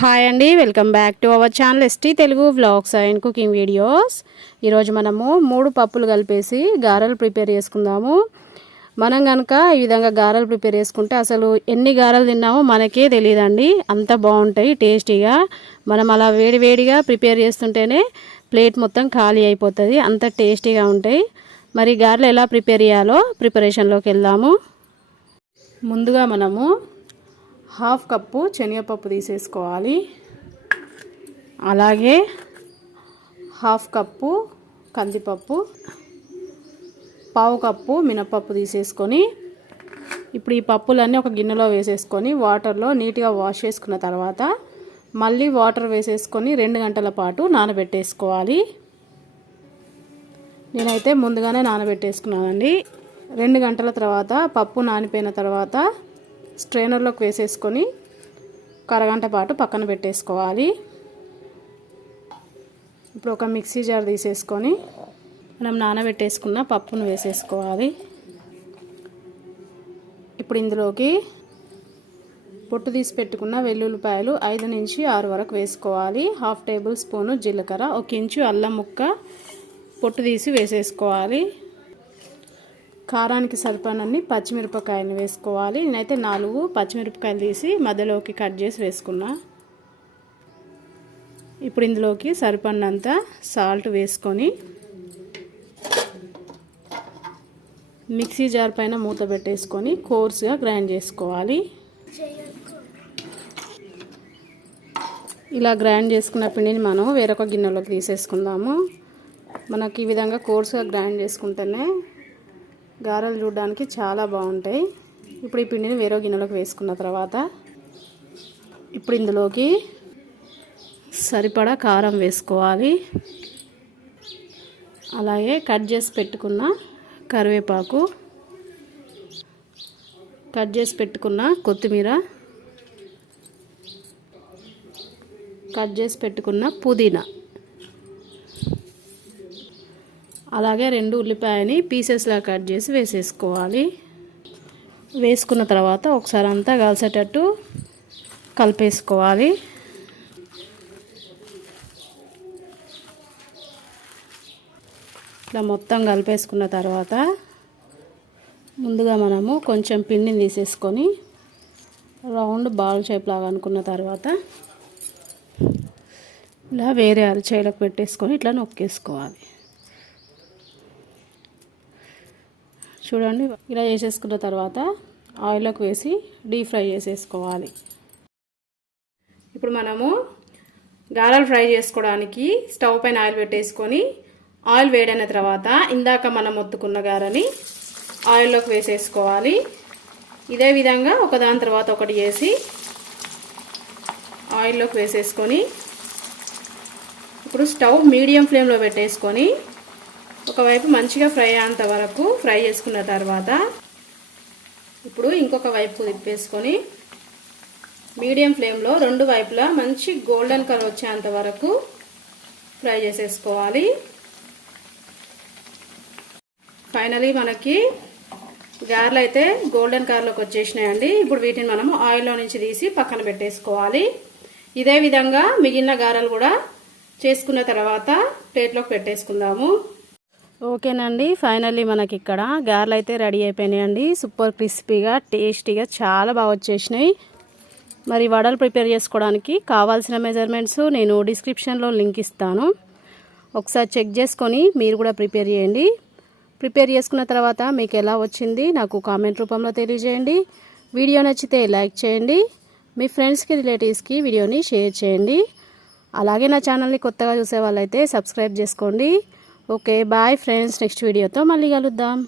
Hi అండి, welcome back to our channel ST Telugu vlogs and cooking videos. ఈరోజు మనము 3 పప్పులు కలిపేసి గారెలు ప్రిపేర్ చేసుకుందాము. మనం కనుక ఈ విధంగా గారెలు ప్రిపేర్ చేసుకుంటే అసలు ఎన్ని గారెలు తిన్నామో మనకే తెలియదండి. అంత బాగుంటాయి టేస్టీగా. మనం అలా వేడివేడిగా ప్రిపేర్ చేస్తుంటేనే ప్లేట్ మొత్తం ఖాళీ అయిపోతుంది, అంత టేస్టీగా ఉంటాయి. మరి గారెలు ఎలా ప్రిపేర్ చేయాలో ప్రిపరేషన్లోకి వెళ్దాము. ముందుగా మనము 1/2 కప్పు శనగపప్పు తీసేసుకోవాలి. అలాగే 1/2 కప్పు కందిపప్పు, 1/2 కప్పు మినపప్పు తీసేసుకొని ఇప్పుడు ఈ పప్పులన్నీ ఒక గిన్నెలో వేసేసుకొని వాటర్లో నీట్గా వాష్ చేసుకున్న తర్వాత మళ్ళీ వాటర్ వేసేసుకొని 2 గంటల పాటు నానబెట్టేసుకోవాలి. నేనైతే ముందుగానే నానబెట్టేసుకున్నానండి. 2 గంటల తర్వాత పప్పు నానిపోయిన తర్వాత స్ట్రైనర్లోకి వేసేసుకొని ఒక అరగంట పాటు పక్కన పెట్టేసుకోవాలి. ఇప్పుడు ఒక మిక్సీ జార్ తీసేసుకొని మనం నానబెట్టేసుకున్న పప్పును వేసేసుకోవాలి. ఇప్పుడు ఇందులోకి పొట్టు తీసి పెట్టుకున్న వెల్లుల్లిపాయలు 5 నుంచి 6 వరకు వేసుకోవాలి. 1/2 టేబుల్ స్పూను జీలకర్ర, 1 ఇంచు అల్లం ముక్క పొట్టు తీసి వేసేసుకోవాలి. కారానికి సరిపడన్ని పచ్చిమిరపకాయలు వేసుకోవాలి. నేనైతే 4 పచ్చిమిరపకాయలు తీసి మధ్యలోకి కట్ చేసి వేసుకున్నా. ఇప్పుడు ఇందులోకి సరిపడినంత సాల్ట్ వేసుకొని మిక్సీ జార్ పైన మూత పెట్టేసుకొని కోర్స్గా గ్రైండ్ చేసుకోవాలి. ఇలా గ్రైండ్ చేసుకున్న పిండిని మనం వేరొక గిన్నెలోకి తీసేసుకుందాము. మనకి ఈ విధంగా కోర్స్గా గ్రైండ్ చేసుకుంటేనే గారెలు చూడడానికి చాలా బాగుంటాయి. ఇప్పుడు ఈ పిండిని వేరే గిన్నెలోకి వేసుకున్న తర్వాత ఇప్పుడు ఇందులోకి సరిపడా కారం వేసుకోవాలి. అలాగే కట్ చేసి పెట్టుకున్న కరివేపాకు, కట్ చేసి పెట్టుకున్న కొత్తిమీర, కట్ చేసి పెట్టుకున్న పుదీనా, అలాగే 2 ఉల్లిపాయని పీసెస్లా కట్ చేసి వేసేసుకోవాలి. వేసుకున్న తర్వాత ఒకసారి అంతా కలిసేటట్టు కలిపేసుకోవాలి. ఇట్లా మొత్తం కలిపేసుకున్న తర్వాత ముందుగా మనము కొంచెం పిండిని తీసేసుకొని రౌండ్ బాల్ షేప్ లాగా అనుకున్న తర్వాత ఇలా వేరే అరచేయలకు పెట్టేసుకొని ఇట్లా నొక్కేసుకోవాలి. చూడండి, ఇలా చేసేసుకున్న తర్వాత ఆయిల్లోకి వేసి డీప్ ఫ్రై చేసేసుకోవాలి. ఇప్పుడు మనము గారెలు ఫ్రై చేసుకోవడానికి స్టవ్ పైన ఆయిల్ పెట్టేసుకొని ఆయిల్ వేడైన తర్వాత ఇందాక మనం ఒత్తుకున్న గారెని ఆయిల్లోకి వేసేసుకోవాలి. ఇదే విధంగా ఒకదాని తర్వాత ఒకటి చేసి ఆయిల్లోకి వేసేసుకొని ఇప్పుడు స్టవ్ మీడియం ఫ్లేమ్లో పెట్టేసుకొని ఒకవైపు మంచిగా ఫ్రై అయ్యేంత వరకు ఫ్రై చేసుకున్న తర్వాత ఇప్పుడు ఇంకొక వైపు తిప్పేసుకొని మీడియం ఫ్లేమ్లో 2 వైపులా మంచి గోల్డెన్ కలర్ వచ్చేంత వరకు ఫ్రై చేసేసుకోవాలి. ఫైనలీ మనకి గారెలు అయితే గోల్డెన్ కలర్లోకి వచ్చేసినాయండి. ఇప్పుడు వీటిని మనము ఆయిల్లో నుంచి తీసి పక్కన పెట్టేసుకోవాలి. ఇదే విధంగా మిగిలిన గారెలు కూడా చేసుకున్న తర్వాత ప్లేట్లోకి పెట్టేసుకుందాము. ఓకేనండి, ఫైనల్లీ మనకి ఇక్కడ గారెలు అయితే రెడీ అయిపోయినాయండి. సూపర్ క్రిస్పీగా టేస్టీగా చాలా బాగా వచ్చేసినాయి. మరి వడలు ప్రిపేర్ చేసుకోవడానికి కావాల్సిన మెజర్మెంట్స్ నేను డిస్క్రిప్షన్లో లింక్ ఇస్తాను, ఒకసారి చెక్ చేసుకొని మీరు కూడా ప్రిపేర్ చేయండి. ప్రిపేర్ చేసుకున్న తర్వాత మీకు ఎలా వచ్చింది నాకు కామెంట్ రూపంలో తెలియజేయండి. వీడియో నచ్చితే లైక్ చేయండి, మీ ఫ్రెండ్స్కి రిలేటివ్స్కి వీడియోని షేర్ చేయండి. అలాగే నా ఛానల్ని కొత్తగా చూసే వాళ్ళైతే సబ్స్క్రైబ్ చేసుకోండి. ఓకే, బాయ్ ఫ్రెండ్స్, నెక్స్ట్ వీడియోతో మళ్ళీ కలుద్దాం.